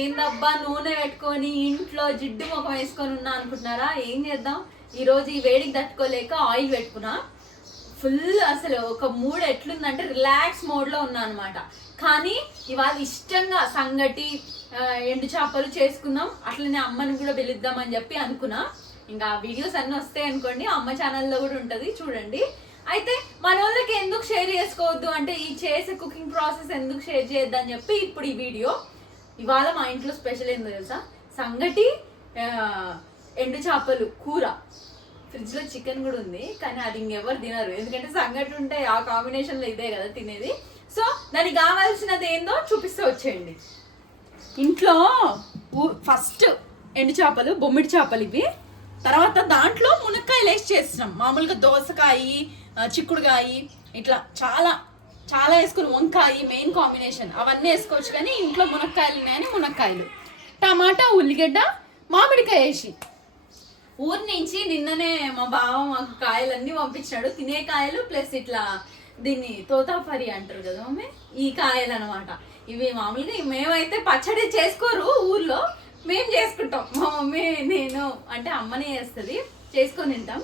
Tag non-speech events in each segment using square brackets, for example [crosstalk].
ఏందబ్బా నూనె పెట్టుకొని ఇంట్లో జిడ్డు ముఖం వేసుకొని ఉన్నా అనుకుంటున్నారా? ఏం చేద్దాం? ఈరోజు ఈ వేడికి తట్టుకోలేక ఆయిల్ పెట్టుకున్నా. ఫుల్ అసలు ఒక మూడ్ ఎట్లుందంటే రిలాక్స్ మోడ్లో ఉన్నా అనమాట. కానీ ఇవాళ ఇష్టంగా సంగటి ఎండు చేపలు చేసుకుందాం అట్లనే అమ్మని కూడా పిలుద్దామని చెప్పి అనుకున్నా. ఇంకా వీడియోస్ అన్నీ వస్తాయి అనుకోండి. అమ్మ ఛానల్లో కూడా ఉంటుంది చూడండి. అయితే మన వాళ్ళకి ఎందుకు షేర్ చేసుకోవద్దు? అంటే ఈ చేసే కుకింగ్ ప్రాసెస్ ఎందుకు షేర్ చేయొద్దని చెప్పి ఇప్పుడు ఈ వీడియో. ఇవాళ మా ఇంట్లో స్పెషల్ ఏందో తెలుసా? సంగటి ఎండు చేపలు కూర. ఫ్రిడ్జ్లో చికెన్ కూడా ఉంది కానీ అది ఇంకెవరు తినరు. ఎందుకంటే సంగటి ఉంటే ఆ కాంబినేషన్లో ఇదే కదా తినేది. సో దానికి కావాల్సినది ఏందో చూపిస్తూ వచ్చేయండి. ఇంట్లో ఫస్ట్ ఎండు చేపలు బొమ్మిడి చేపలు ఇవి. తర్వాత దాంట్లో మునక్కాయలు వేసి చేస్తున్నాం మామూలుగా దోసకాయ చిక్కుడుకాయ ఇట్లా చాలా చాలా వేసుకుని వంకాయ మెయిన్ కాంబినేషన్ అవన్నీ వేసుకోవచ్చు కానీ ఇంట్లో మునక్కాయలు ఉన్నాయని మునక్కాయలు. టమాటా ఉల్లిగడ్డ మామిడికాయ వేసి. ఊరి నుంచి నిన్ననే మా బావ మాకు కాయలన్నీ పంపించాడు తినే కాయలు ప్లస్ ఇట్లా దీన్ని తోతాఫరి అంటారు కదా మమ్మీ? ఈ కాయలు అనమాట ఇవి మామూలుగా మేమైతే పచ్చడి చేసుకోరు ఊర్లో. మేము చేసుకుంటాం. మా మమ్మీ నేను అంటే అమ్మనే చేస్తుంది. చేసుకొని తింటాం.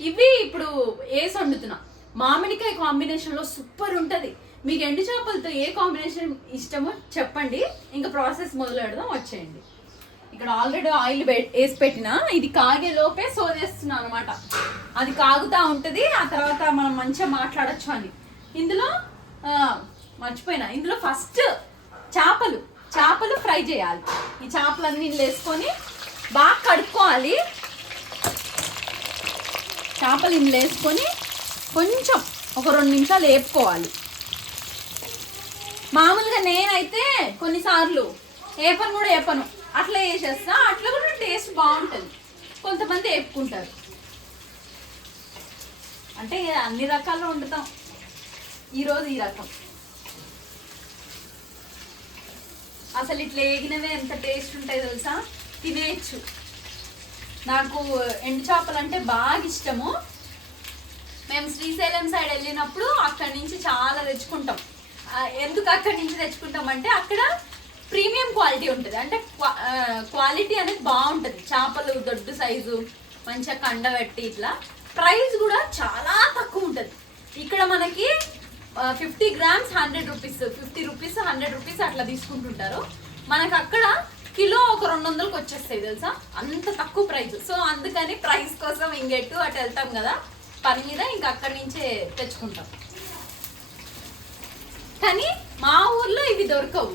ఇవి ఇప్పుడు వేసి వండుతున్నా. మామిడికాయ కాంబినేషన్లో సూపర్ ఉంటుంది. మీకు ఎండు చేపలతో ఏ కాంబినేషన్ ఇష్టమో చెప్పండి. ఇంకా ప్రాసెస్ మొదలు పెడదాం వచ్చేయండి. ఇక్కడ ఆల్రెడీ ఆయిల్ వేసి పెట్టిన ఇది కాగే లోపే సోదేస్తున్నాను అనమాట అది కాగుతూ ఉంటుంది ఆ తర్వాత మనం మంచిగా మాట్లాడొచ్చు అని. ఇందులో మర్చిపోయినా. ఇందులో ఫస్ట్ చేపలు చేపలు ఫ్రై చేయాలి. ఈ చేపలన్నీ వేసుకొని బాగా కడుక్కోవాలి. చేపలు ఇందులో వేసుకొని కొంచెం ఒక రెండు నిమిషాలు వేపుకోవాలి మామూలుగా నేనైతే కొన్నిసార్లు ఏపను కూడా ఏపను. అట్లా వేసేస్తా అట్లా కూడా టేస్ట్ బాగుంటుంది. కొంతమంది వేపుకుంటారు అంటే అన్ని రకాల్లో వండుతాం. ఈరోజు ఈ రకం. అసలు ఇట్లా వేగినవే ఎంత టేస్ట్ ఉంటాయి తెలుసా? తినేయచ్చు. నాకు ఎండు చేపలు అంటే బాగా ఇష్టము. మేము శ్రీశైలం సైడ్ వెళ్ళినప్పుడు అక్కడి నుంచి చాలా తెచ్చుకుంటాం. ఎందుకు అక్కడి నుంచి తెచ్చుకుంటాం అంటే అక్కడ ప్రీమియం క్వాలిటీ ఉంటుంది. అంటే క్వా- క్వాలిటీ అనేది బాగుంటుంది. చేపలు దొడ్డు సైజు మంచిగా కండబెట్టి ఇట్లా. ప్రైస్ కూడా చాలా తక్కువ ఉంటుంది. ఇక్కడ మనకి fifty grams hundred rupees fifty rupees hundred rupees అట్లా తీసుకుంటుంటారు. మనకు అక్కడ కిలో ఒక రెండు వందలకు వచ్చేస్తాయి తెలుసా? అంత తక్కువ ప్రైస్. సో అందుకని ప్రైస్ కోసం ఇంకెట్టు అటు వెళ్తాం కదా. పని మీద ఇంకా అక్కడి నుంచే తెచ్చుకుంటాం. కానీ మా ఊర్లో ఇవి దొరకవు.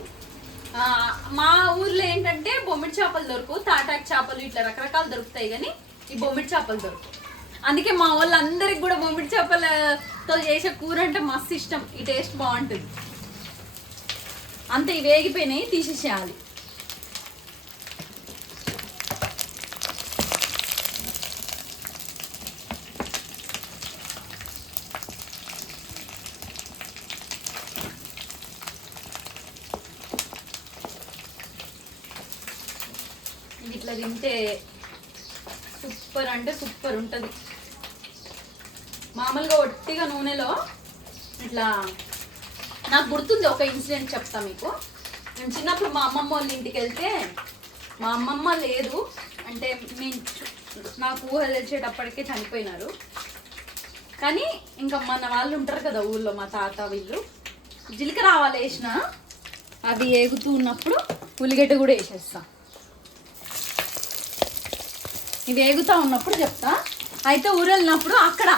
మా ఊర్లో ఏంటంటే బొమ్మిడి చేపలు దొరకవు తాటాకు చేపలు ఇట్లా రకరకాలు దొరుకుతాయి కానీ ఈ బొమ్మిడి చేపలు దొరకవు. అందుకే మా వాళ్ళందరికి కూడా బొమ్మిడి చేపలతో చేసే కూర అంటే మస్తు ఇష్టం. ఈ టేస్ట్ బాగుంటుంది. అంత ఇవి వేగిపోయినాయి తీసేసేయాలి ఇవి ఇట్లా తింటే సూపర్ అంటే సూపర్ ఉంటుంది. మామూలుగా ఒట్టిగా నూనెలో ఇట్లా నాకు గుర్తుంది ఒక ఇన్సిడెంట్ చెప్తా మీకు. నేను చిన్నప్పుడు మా అమ్మమ్మ వాళ్ళ ఇంటికి వెళ్తే మా అమ్మమ్మ లేదు అంటే నేను నాకు ఊహ తెలిసేటప్పటికే చనిపోయినారు. కానీ ఇంకా మన వాళ్ళు ఉంటారు కదా ఊళ్ళో మా తాత వీళ్ళు. జీలకర్ర ఆవాలు వేసిన అవి ఏగుతూ ఉన్నప్పుడు ఉల్లిగడ్డ కూడా వేసేస్తాను వేగుతూ ఉన్నప్పుడు చెప్తా. అయితే ఊరు వెళ్ళినప్పుడు అక్కడ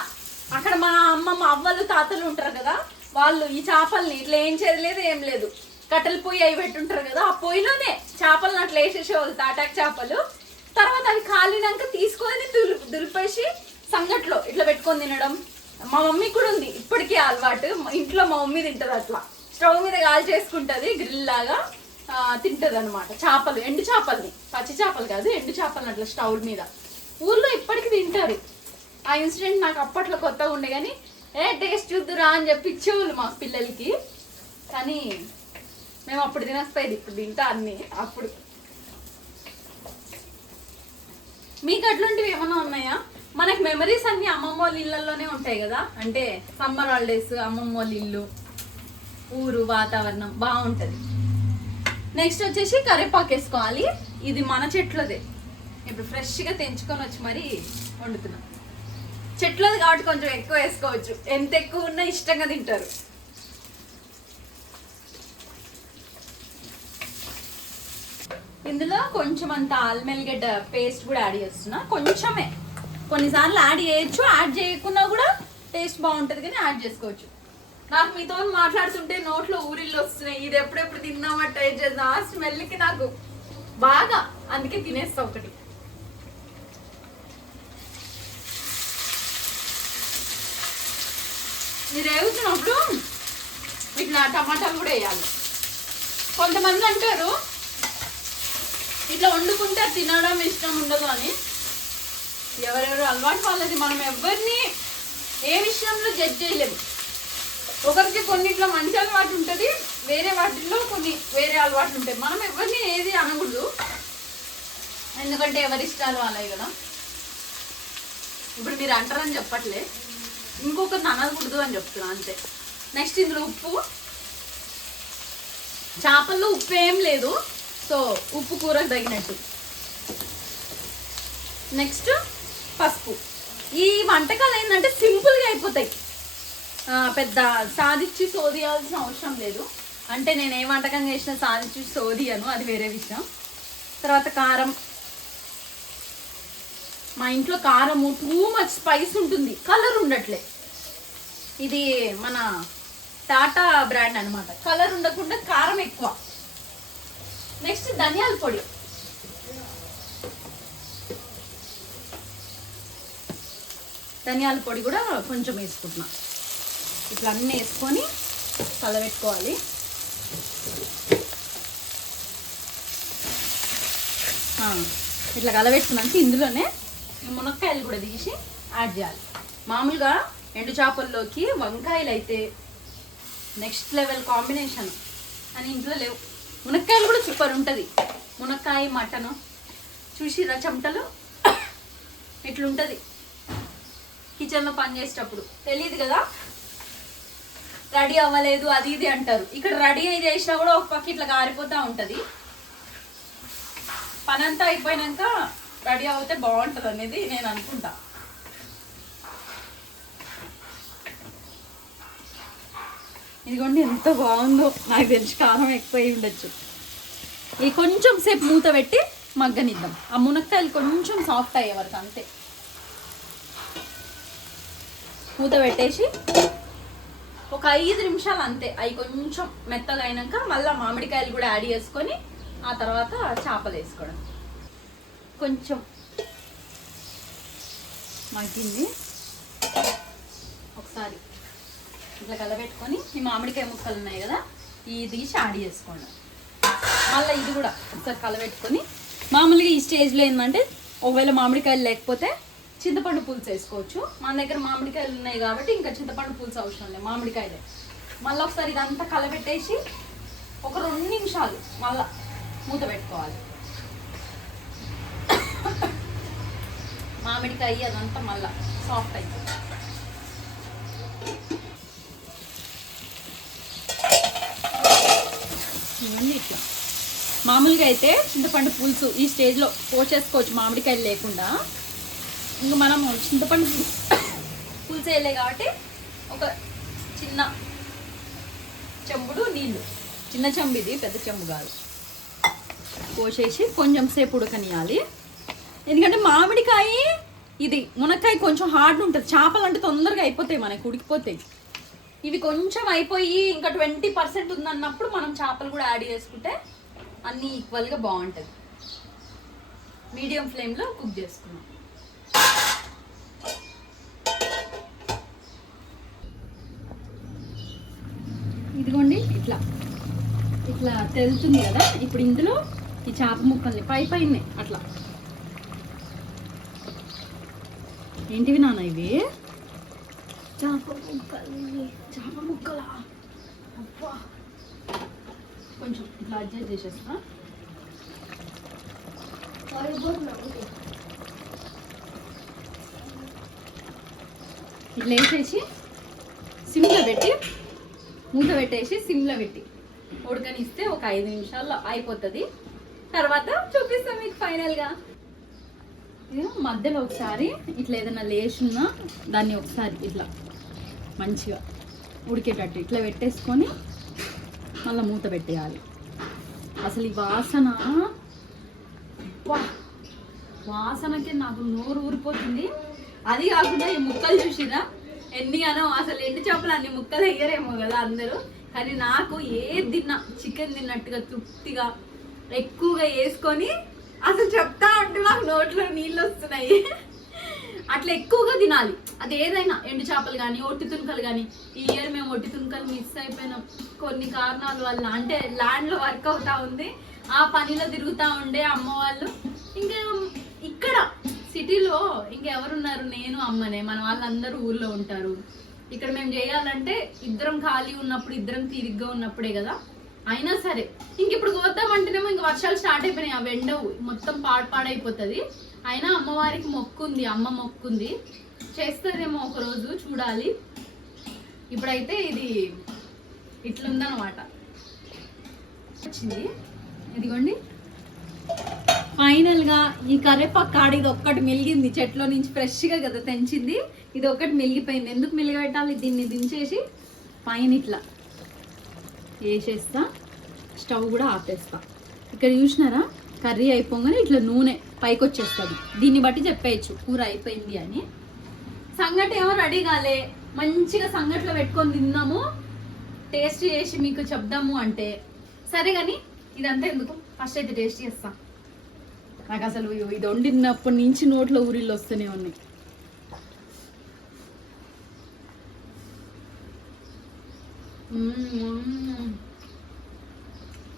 అక్కడ మా అమ్మమ్మ అవ్వలు తాతలు ఉంటారు కదా వాళ్ళు ఈ చేపల్ని ఇట్లా ఏం చేయలేదు ఏం లేదు. కట్టెల పొయ్యి అవి పెట్టుంటారు కదా ఆ పొయ్యిలోనే చేపలను అట్లా వేసేసేవాళ్ళు తాటాకు చేపలు. తర్వాత అవి కాలినాక తీసుకొని దులు దులిపేసి సంగట్లో ఇట్లా పెట్టుకొని తినడం. మా మమ్మీ కూడా ఉంది ఇప్పటికీ అలవాటు. ఇంట్లో మా మమ్మీ తింటది అట్లా. స్టవ్ మీద కాల్ చేసుకుంటుంది గ్రిల్ లాగా. తింటది అనమాట చేపలు ఎండు చేపల్ని. పచ్చి చేపలు కాదు ఎండు చేపలు అట్లా స్టవ్ మీద. ఊర్లో ఇప్పటికి తింటారు. ఆ ఇన్సిడెంట్ నాకు అప్పట్లో కొత్తగా ఉండే కానీ ఏ టేస్ట్ చూద్దురా అని చెప్పి ఇచ్చేవాళ్ళు మా పిల్లలకి. కానీ మేము అప్పుడు తినేస్తాయి ఇప్పుడు తింటా అన్ని అప్పుడు. మీకు అట్లాంటివి ఏమైనా ఉన్నాయా? మనకి మెమరీస్ అన్ని అమ్మమ్మ వాళ్ళ ఇళ్ళల్లోనే ఉంటాయి కదా? అంటే సమ్మర్ హాలిడేస్ అమ్మమ్మ వాళ్ళ ఇల్లు ఊరు వాతావరణం బాగుంటుంది. నెక్స్ట్ వచ్చేసి కరివేపాకు వేసుకోవాలి. ఇది మన చెట్లదే. ఇప్పుడు ఫ్రెష్గా తెంచుకొని వచ్చి మరి వండుతున్నాం. చెట్లది కాబట్టి కొంచెం ఎక్కువ వేసుకోవచ్చు. ఎంత ఎక్కువ ఉన్నా ఇష్టంగా తింటారు. ఇందులో కొంచెం అంత ఆల్మెల్గడ్డ పేస్ట్ కూడా యాడ్ చేస్తున్నా. కొంచెమే. కొన్నిసార్లు యాడ్ చేయొచ్చు. యాడ్ చేయకుండా కూడా టేస్ట్ బాగుంటుంది కానీ యాడ్ చేసుకోవచ్చు. నాకు మీతో మాట్లాడుతుంటే నోట్లో ఊరిళ్ళు వస్తున్నాయి. ఇది ఎప్పుడెప్పుడు తిందామా ట్రై చేద్దాం. ఆ స్మెల్కి నాకు బాగా అందుకే తినేస్తా ఒకటి. మీరు వేగుతున్నప్పుడు ఇట్లా టమాటాలు కూడా వేయాలి. కొంతమంది అంటారు ఇట్లా వండుకుంటే తినడం ఇష్టం ఉండదు అని. ఎవరెవరు అలవాటు వాళ్ళది మనం ఎవరిని ఏ విషయంలో జడ్జ్ చేయలేము. ఒకరికి కొన్నిట్లో మంచి అలవాటు ఉంటుంది వేరే వాటిల్లో కొన్ని వేరే అలవాట్లు ఉంటాయి. మనం ఎవరిని ఏది అనకూడదు. ఎందుకంటే ఎవరి ఇష్టాలు వాళ్ళవి కదా. ఇప్పుడు మీరు అంటారని చెప్పట్లే. ఇంకొకరిని అనకూడదు అని చెప్తున్నా అంతే. నెక్స్ట్ ఇందులో ఉప్పు. చేపల్లో ఉప్పు ఏం లేదు. సో ఉప్పు కూరకు తగినట్టు. నెక్స్ట్ పసుపు. ఈ వంటకాలు ఏంటంటే సింపుల్గా అయిపోతాయి. పెద్ద సాధించి సోదియాల్సిన అవసరం లేదు. అంటే నేను ఏ వంటకం చేసినా సాధించి సోదియను అది వేరే విషయం. తర్వాత కారం. మా ఇంట్లో కారము టూ మచ్ స్పైస్ ఉంటుంది. కలర్ ఉండట్లే. ఇది మన టాటా బ్రాండ్ అనమాట కలర్ ఉండకుండా కారం ఎక్కువ. నెక్స్ట్ ధనియాల పొడి. ధనియాల పొడి కూడా కొంచెం వేసుకుంటున్నాను ఇట్లా అన్నీ వేసుకొని కలబెట్టుకోవాలి ఇట్లా కలబెట్టుకున్నాక ఇందులోనే మునక్కాయలు కూడా తీసి యాడ్ చేయాలి. మామూలుగా ఎండు చేపల్లోకి వంకాయలు అయితే నెక్స్ట్ లెవెల్ కాంబినేషన్ అని ఇంట్లో లేవు. మునక్కాయలు కూడా సూపర్ ఉంటుంది. మునక్కాయ మటను చూసిరా చెమటలు? [coughs] ఇట్లుంటుంది. కిచెన్లో పని చేసేటప్పుడు తెలియదు కదా? రెడీ అవ్వలేదు అది ఇది అంటారు. ఇక్కడ రెడీ అయి చేసినా కూడా ఒక పక్క ఇట్లా కారిపోతూ ఉంటుంది. పని అంతా అయిపోయినాక రెడీ అవుతే బాగుంటుంది అనేది నేను అనుకుంటా. ఇదిగోండి ఎంత బాగుందో. నాకు తెలిసి కారం ఎక్కువ అయి ఉండొచ్చు. ఇది కొంచెం సేపు మూత పెట్టి మగ్గనిద్దాం. ఆ మునక్కాయలు కొంచెం సాఫ్ట్ అయ్యే వరకు అంతే. మూత పెట్టేసి ఒక ఐదు నిమిషాలు అంతే. అవి కొంచెం మెత్తగా అయినాక మళ్ళీ మామిడికాయలు కూడా యాడ్ చేసుకొని ఆ తర్వాత చేపలు వేసుకోవడం. కొంచెం మగ్గింది. ఒకసారి ఇట్లా కలబెట్టుకొని ఈ మామిడికాయ ముక్కలు ఉన్నాయి కదా ఈ తీసి యాడ్ చేసుకోండి మళ్ళీ ఇది కూడా ఒకసారి కలబెట్టుకొని మామూలుగా ఈ స్టేజ్లో ఏంటంటే ఒకవేళ మామిడికాయలు లేకపోతే చింతపండు పులుసు వేసుకోవచ్చు. మన దగ్గర మామిడికాయలు ఉన్నాయి కాబట్టి ఇంకా చింతపండు పులుసు అవసరం లేదు మామిడికాయలే. మళ్ళీ ఒకసారి ఇదంతా కలబెట్టేసి ఒక రెండు నిమిషాలు మళ్ళా మూత పెట్టుకోవాలి. మామిడికాయ అదంతా మళ్ళా సాఫ్ట్ అయిపోతుంది ఇట్లా. మామూలుగా అయితే చింతపండు పులుసు ఈ స్టేజ్లో పోసేసుకోవచ్చు మామిడికాయలు లేకుండా. ఇంకా మనం చింతపండు పు- పులుసు వేయలే కాబట్టి ఒక చిన్న చెంబుడు నీళ్ళు. చిన్న చెంబు ఇది పెద్ద చెంబు కాదు. పోసేసి కొంచెం సేపు ఉడకనియాలి. ఎందుకంటే మామిడికాయ ఇది మునక్కాయ కొంచెం హార్డ్ ఉంటుంది. చేపలు అంటే తొందరగా అయిపోతాయి మనకి ఉడికిపోతాయి. ఇవి కొంచెం అయిపోయి ఇంకా ట్వంటీ పర్సెంట్ ఉందన్నప్పుడు మనం చేపలు కూడా యాడ్ చేసుకుంటే అన్నీ ఈక్వల్గా బాగుంటుంది. మీడియం ఫ్లేమ్లో కుక్ చేసుకున్నాం. ఇట్లా. ఇట్లా తెలుతుంది కదా? ఇప్పుడు ఇందులో ఈ చేప ముక్కల్ని పై పైన అట్లా. ఏంటివి నాన్న ఇవి? చేప ముక్కలు చేప ముక్కలా? కొంచెం ఇట్లా అడ్జస్ట్ చేసేస్తా. ఇట్లా వేసేసి సిమ్లో పెట్టి మూత పెట్టేసి సిమ్లో పెట్టి ఉడకనిస్తే ఒక ఐదు నిమిషాల్లో అయిపోతుంది. తర్వాత చూపిస్తాం మీకు ఫైనల్గా. మధ్యలో ఒకసారి ఇట్లా ఏదైనా లేచున్నా దాన్ని ఒకసారి ఇట్లా మంచిగా ఉడికేటట్టు ఇట్లా పెట్టేసుకొని మళ్ళీ మూత పెట్టేయాలి. అసలు ఈ వాసన వాసనకి నాకు నోరు ఊరిపోతుంది. అది కాకుండా ఈ ముక్కలు చూసిరా? ఎన్ని అనో అసలు ఎండు చేపలు అన్ని ముక్కలు వేయరేమో కదా అందరూ. కానీ నాకు ఏది తిన్నా చికెన్ తిన్నట్టుగా తృప్తిగా ఎక్కువగా వేసుకొని అసలు చెప్తా అంటే నాకు నోట్లో నీళ్ళు వస్తున్నాయి. అట్లా ఎక్కువగా తినాలి. అది ఏదైనా ఎండు చేపలు కానీ ఒట్టి తునకలు కానీ. ఈ ఇయర్ మేము ఒట్టి తునకలు మిస్ అయిపోయినాం. కొన్ని కారణాల వల్ల అంటే ల్యాండ్లో వర్క్ అవుతా ఉంది. ఆ పనిలో తిరుగుతూ ఉండే అమ్మ వాళ్ళు. ఇంకా ఇక్కడ సిటీలో ఇంకెవరున్నారు? నేను అమ్మనే. మన వాళ్ళందరూ ఊర్లో ఉంటారు. ఇక్కడ మేము చేయాలంటే ఇద్దరం ఖాళీ ఉన్నప్పుడు ఇద్దరం తీరిగ్గా ఉన్నప్పుడే కదా. అయినా సరే ఇంక ఇప్పుడు కోద్దామంటేనేమో ఇంక వర్షాలు స్టార్ట్ అయిపోయినాయి. అవి ఎండవు మొత్తం పాడు పాడైపోతుంది. అయినా అమ్మవారికి మొక్కుంది అమ్మ మొక్కుంది. చేస్తుందేమో ఒకరోజు చూడాలి. ఇప్పుడైతే ఇది ఇట్లుందనమాట వచ్చింది. ఇదిగోండి. ఫైనల్గా ఈ కరేపాకు కాడ ఇది ఒక్కటి మెలిగింది. చెట్లో నుంచి ఫ్రెష్గా కదా తెంచింది. ఇది ఒక్కటి మెలిగిపోయింది. ఎందుకు మెలిగబెట్టాలి? దీన్ని దించేసి పైన ఇట్లా వేసేస్తా. స్టవ్ కూడా ఆపేస్తా. ఇక్కడ చూసినారా? కర్రీ అయిపోగానే ఇట్లా నూనె పైకి వచ్చేస్తుంది దీన్ని బట్టి చెప్పేయచ్చు కూర అయిపోయింది అని. సంగటి ఏమో రెడీ కాలే. మంచిగా సంగట్లో పెట్టుకొని తిన్నాము. టేస్ట్ చేసి మీకు చెప్దాము అంటే. సరే కానీ ఇదంతా ఎందుకు? ఫస్ట్ అయితే టేస్ట్ చేస్తాను నాకు అసలు ఇది వండినప్పటి నుంచి నోట్లో ఊరిళ్ళు వస్తూనే ఉన్నాయి.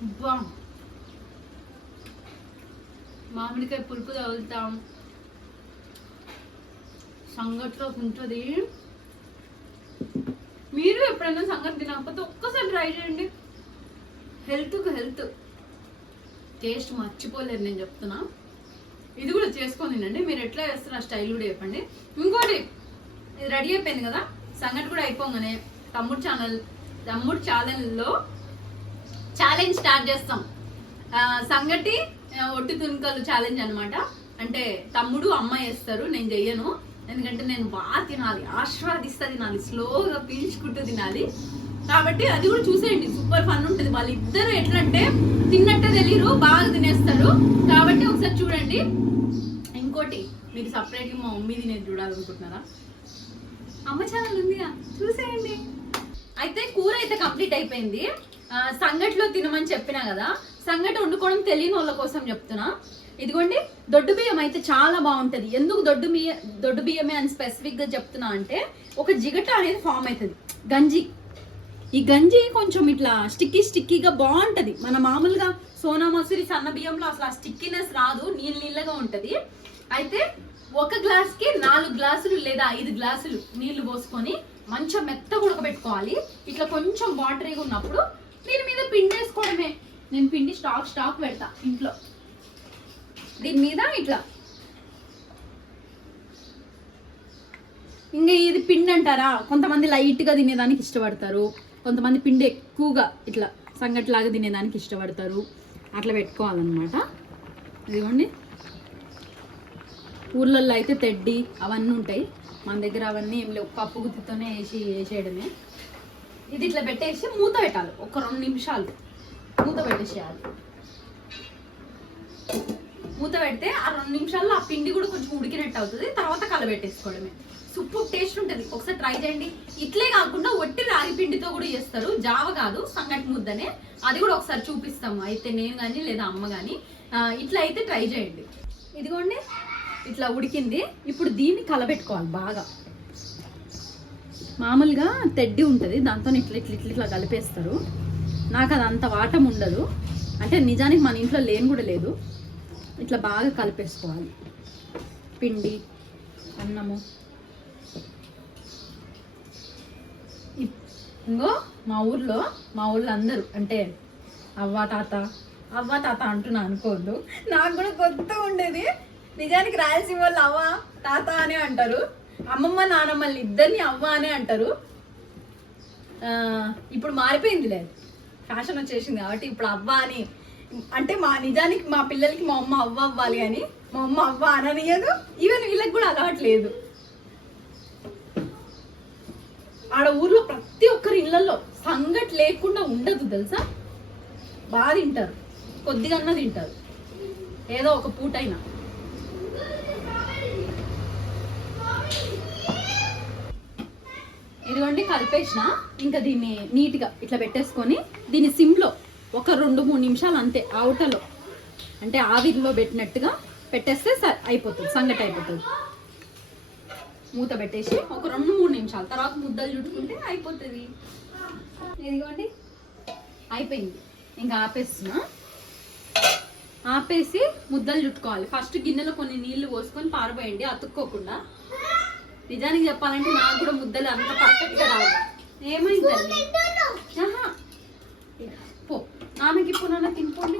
అబ్బా. మామిడికాయ పులుపు తగులుతాం. సంగట్లో ఉంటుంది. మీరు ఎప్పుడైనా సంగతి తినకపోతే ఒక్కసారి ట్రై చేయండి. హెల్త్కి హెల్త్. టేస్ట్ మర్చిపోలేరు నేను చెప్తున్నా. ఇది కూడా చేసుకొని తినండి. మీరు ఎట్లా చేస్తారు ఆ స్టైల్ కూడా చెప్పండి. ఇంకోటి ఇది రెడీ అయిపోయింది కదా? సంగటి కూడా అయిపోగానే తమ్ముడు ఛానల్ తమ్ముడు ఛానల్లో ఛాలెంజ్ స్టార్ట్ చేస్తాం. సంగటి ఒట్టి తునుకలు ఛాలెంజ్ అనమాట అంటే తమ్ముడు అమ్మ వేస్తారు నేను చెయ్యను. ఎందుకంటే నేను బాగా తినాలి. ఆస్వాదిస్తా తినాలి. స్లోగా పీల్చుకుంటూ తినాలి. కాబట్టి అది కూడా చూసేయండి. సూపర్ ఫన్ ఉంటుంది. వాళ్ళిద్దరు ఎట్లా అంటే తిన్నట్టే తెలియరు బాగా తినేస్తారు. కాబట్టి ఒకసారి చూడండి. ఇంకోటి మీరు సపరేట్గా మా మమ్మీ తినేది చూడాలనుకుంటున్నారా? అమ్మ ఛానల్ ఉందిగా. చూసేయండి. అయితే కూర అయితే కంప్లీట్ అయిపోయింది. సంగట్లో తినమని చెప్పినా కదా సంగటి వండుకోవడం తెలియని వాళ్ళ కోసం చెప్తున్నా. ఇదిగోండి దొడ్డు బియ్యం అయితే చాలా బాగుంటుంది. ఎందుకు దొడ్డు బియ్య దొడ్డు బియ్యమే అని స్పెసిఫిక్గా చెప్తున్నా అంటే ఒక జిగట అనేది ఫామ్ అవుతుంది. గంజి. ఈ గంజి కొంచెం ఇట్లా స్టిక్కీ స్టిక్కీగా బాగుంటుంది. మన మామూలుగా సోనా మసూరి సన్న బియ్యంలో అసలు ఆ స్టిక్కీనెస్ రాదు నీళ్ళ నీళ్ళగా ఉంటుంది. అయితే ఒక గ్లాస్కి నాలుగు గ్లాసులు లేదా ఐదు గ్లాసులు నీళ్ళు పోసుకొని మంచిగా మెత్తగా ఉడకబెట్టుకోవాలి. ఇట్లా కొంచెం వాటరీగా ఉన్నప్పుడు దీని మీద పిండి వేసుకోవడమే. నేను పిండి స్టాక్ స్టాక్ పెడతా ఇంట్లో. దీని మీద ఇట్లా. ఇంకా ఇది పిండి అంటారా? కొంతమంది లైట్గా తినేదానికి ఇష్టపడతారు. కొంతమంది పిండి ఎక్కువగా ఇట్లా సంగట్లాగా తినేదానికి ఇష్టపడతారు. అట్లా పెట్టుకోవాలన్నమాట. ఇదిగోండి. ఊర్లలో అయితే తెడ్డి అవన్నీ ఉంటాయి. మన దగ్గర అవన్నీ ఏం లేవు. పప్పు గుత్తితోనే వేసి వేసేయడమే. ఇది ఇట్లా పెట్టేసి మూత పెట్టాలి. ఒక రెండు నిమిషాలు. మూత పెట్టేసేయాలి. మూత పెడితే ఆ రెండు నిమిషాల్లో ఆ పిండి కూడా కొంచెం ఉడికినట్టు అవుతుంది. తర్వాత కలబెట్టేసుకోవడమే. సూపర్ టేస్ట్ ఉంటుంది. ఒకసారి ట్రై చేయండి. ఇట్లే కాకుండా ఒట్టి రాగి పిండితో కూడా చేస్తారు. జావ కాదు సంగటి ముద్దనే. అది కూడా ఒకసారి చూపిస్తాము. అయితే నేను కానీ లేదా అమ్మ కానీ ఇట్లా అయితే ట్రై చేయండి. ఇదిగోండి. ఇట్లా ఉడికింది. ఇప్పుడు దీన్ని కలబెట్టుకోవాలి బాగా. మామూలుగా తెడ్డి ఉంటుంది. దాంతో ఇట్లా ఇట్లా ఇట్లా ఇట్లా కలిపేస్తారు. నాకు అది అంత వాటం ఉండదు. అంటే నిజానికి మన ఇంట్లో లేని కూడా లేదు. ఇట్లా బాగా కలిపేసుకోవాలి. పిండి అన్నము. ఇంకో మా ఊర్లో మా ఊర్లో అందరూ అంటే అవ్వ తాత అవ్వ తాత అంటున్నా అనుకోవద్దు. నాకు కూడా కొత్త ఉండేది. నిజానికి రాయలసీమ వాళ్ళు అవ్వ తాత అనే అంటారు. అమ్మమ్మ నానమ్మల్ని ఇద్దరిని అవ్వ అనే అంటారు. ఇప్పుడు మారిపోయింది లేదు ఫ్యాషన్ వచ్చేసింది కాబట్టి ఇప్పుడు అవ్వ అని అంటే మా నిజానికి మా పిల్లలకి మా అమ్మ అవ్వ అవ్వాలి అని మా అమ్మ అవ్వ అననియదు. ఈవెన్ వీళ్ళకి కూడా అలవాట్లేదు ఆడ ఊర్లో ప్రతి ఒక్కరి ఇళ్ళలో సంగటి లేకుండా ఉండదు తెలుసా? బాగా తింటారు. కొద్దిగా తింటారు. ఏదో ఒక పూటైనా. ఇదిగోండి కలిపేసిన. ఇంకా దీన్ని నీట్గా ఇట్లా పెట్టేసుకొని దీన్ని సిమ్లో ఒక రెండు మూడు నిమిషాలు అంతే ఆవుటలో. అంటే ఆవిరిలో పెట్టినట్టుగా పెట్టేస్తే అయిపోతుంది సంగటి అయిపోతుంది. మూత పెట్టేసి ఒక రెండు మూడు నిమిషాలు తర్వాత ముద్దలు చుట్టుకుంటే అయిపోతుంది. ఇదిగోండి అయిపోయింది. ఇంకా ఆపేస్తున్నా. ఆపేసి ముద్దలు చుట్టుకోవాలి. ఫస్ట్ గిన్నెలో కొన్ని నీళ్ళు పోసుకొని పారబోయండి అతుక్కోకుండా. నిజానికి చెప్పాలంటే నాకు కూడా ముద్దలు అంత పర్ఫెక్ట్గా రావు. ఏమైందండి ఆమెకి ఇప్పుడు తినిపోండి.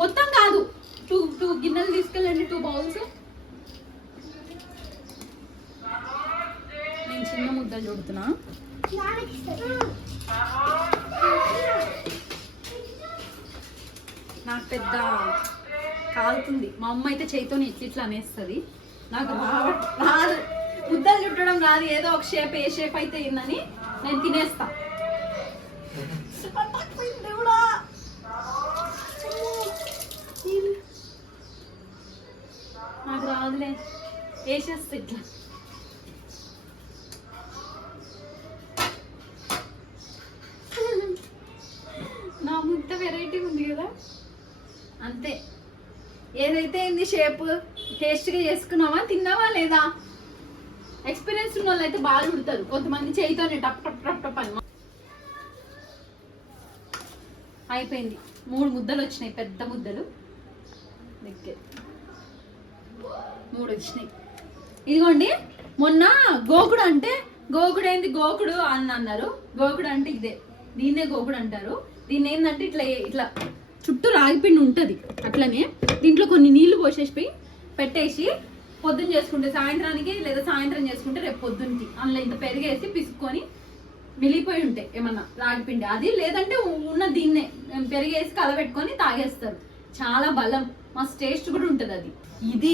మొత్తం కాదు. టూ టూ గిన్నెలు తీసుకెళ్ళండి టూ బౌల్స్. నేను చిన్న ముద్దలు చుడుతున్నా. నాకు పెద్ద కాలుతుంది. మా అమ్మ అయితే చేతితోని ఇట్లా ఇట్లా అనేస్తుంది. నాకు రాదు ముద్దలు చుట్టడం రాదు. ఏదో ఒక షేప్ ఏ షేప్ అయితే అయిందని నేను తినేస్తా. నాకు వేసేస్తా ఇట్లా నా ముద్ద వెరైటీ ఉంది కదా. అంతే. ఏదైతే ఏంది షేప్ టేస్ట్గా చేసుకున్నావా తిన్నావా లేదా? ఎక్స్పీరియన్స్ ఉన్న వాళ్ళు అయితే బాగా ఉడతారు కొంతమంది చేయితోనే టప్ టప్ టప్ టప్ అని. అయిపోయింది. మూడు ముద్దలు వచ్చినాయి పెద్ద ముద్దలు. దగ్గర. మూడు వచ్చినాయి. ఇదిగోండి మొన్న గోకుడు అంటే గోకుడు ఏంది? గోకుడు అని అన్నారు. గోకుడు అంటే ఇదే. దీన్నే గోకుడు అంటారు. దీన్ని ఏంటంటే ఇట్లా ఇట్లా చుట్టూ రాగిపిండి ఉంటుంది. అట్లనే దీంట్లో కొన్ని నీళ్ళు పోసేసి పెట్టేసి పొద్దున్న చేసుకుంటే సాయంత్రానికి లేదా సాయంత్రం చేసుకుంటే రేపు పొద్దున్నకి. అందులో ఇంత పెరిగేసి పిసుక్కొని మిగిలిపోయి ఉంటాయి ఏమన్నా రాగిపిండి అది లేదంటే ఉన్న దీన్నే పెరిగేసి కలబెట్టుకొని తాగేస్తారు. చాలా బలం. మస్తు టేస్ట్ కూడా ఉంటుంది అది. ఇది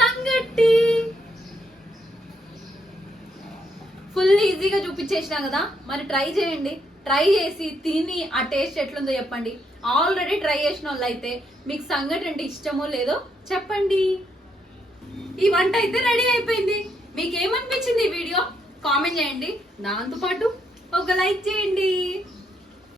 సంగటి. ఫుల్ ఈజీగా చూపించేసినా కదా మరి ట్రై చేయండి. ట్రై చేసి తిని ఆ టేస్ట్ ఎట్లుందో చెప్పండి. ఆల్రెడీ ట్రై చేసిన వాళ్ళు అయితే మీకు సంగటి అంటే ఇష్టమో లేదో చెప్పండి. ఈ వంట అయితే రెడీ అయిపోయింది. మీకు ఏమనిపించింది ఈ వీడియో? కామెంట్ చేయండి. దాంతోపాటు ఒక లైక్ చేయండి.